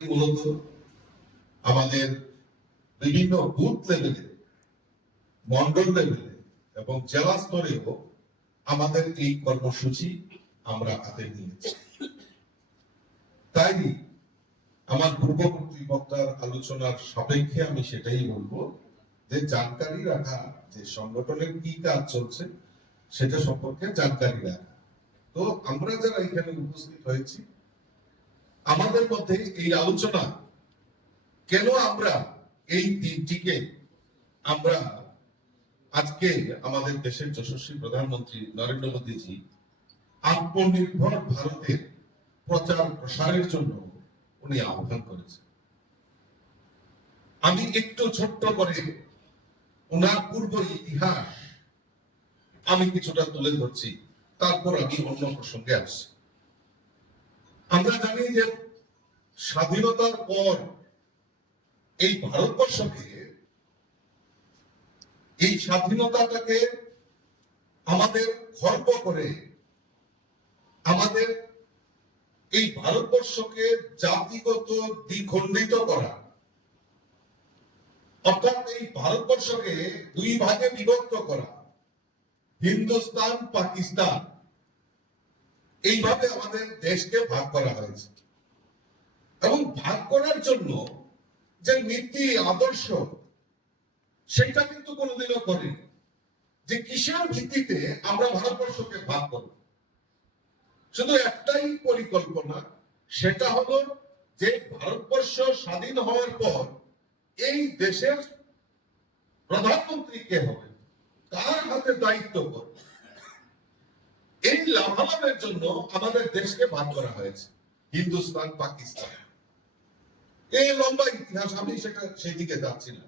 মূলত আমাদের বিভিন্ন বুথ লেভেলে মন্ডল লেভেলে এবং জেলা স্তরেও আমাদের এই কর্মসূচি আমরা হাতে নিয়েছি। তাই আমার পূর্ববর্তী বক্তার আলোচনার সাপেক্ষে আমি সেটাই বলব যে জানকারি রাখা, যে সংগঠনের কি কাজ চলছে, সেটা সম্পর্কে জানকারি রাখা। তো আমরা যারা এখানে উপস্থিত হয়েছি আমাদের মধ্যে এই আলোচনা কেন আমরা এই দিনটিকে আমরা আজকে আমাদের দেশের যশস্বী প্রধানমন্ত্রী নরেন্দ্র মোদীজি আত্মনির্ভর ভারতের প্রচার প্রসারের জন্য উনি আহ্বান করেছেন। আমি একটু ছোট্ট করে ওনার পূর্ব ইতিহাস আমি কিছুটা তুলে ধরছি, তারপর আমি অন্য প্রসঙ্গে আসছি। আমরা জানি যে স্বাধীনতার পর এই ভারতবর্ষকে, এই স্বাধীনতাটাকে আমাদের খর্ব করে আমাদের এই ভারতবর্ষকে জাতিগত দ্বিখণ্ডিত করা। অর্থাৎ এই ভারতবর্ষকে দুই ভাগে বিভক্ত করা। হিন্দুস্তান, পাকিস্তান। এইভাবে আমাদের দেশকে ভাগ করা হয়েছে। এবং ভাগ করার জন্য যে নীতি, আদর্শ, সেটা কিন্তু কোনোদিনও করেনি। যে কিসের ভিত্তিতে আমরা ভারতবর্ষকে ভাগ করব? শুধু একটাই পরিকল্পনা, সেটা হলো যে ভারতবর্ষ স্বাধীন হওয়ার পর এই দেশের প্রধানমন্ত্রী কে হবে? কার হাতে দায়িত্ব করবে? এই লাভালাভের জন্য আমাদের দেশকে ভাগ করা হয়েছে, হিন্দুস্তান, পাকিস্তান। এই লম্বা ইতিহাস, আমি সেটা সেদিকে যাচ্ছি না।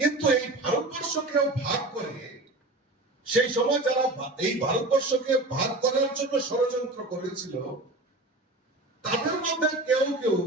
কিন্তু এই ভারতবর্ষকেও ভাগ করে, সেই সময় যারা এই ভারতবর্ষকে ভাগ করার জন্য ষড়যন্ত্র করেছিল, তাদের মধ্যে কেউ কেউ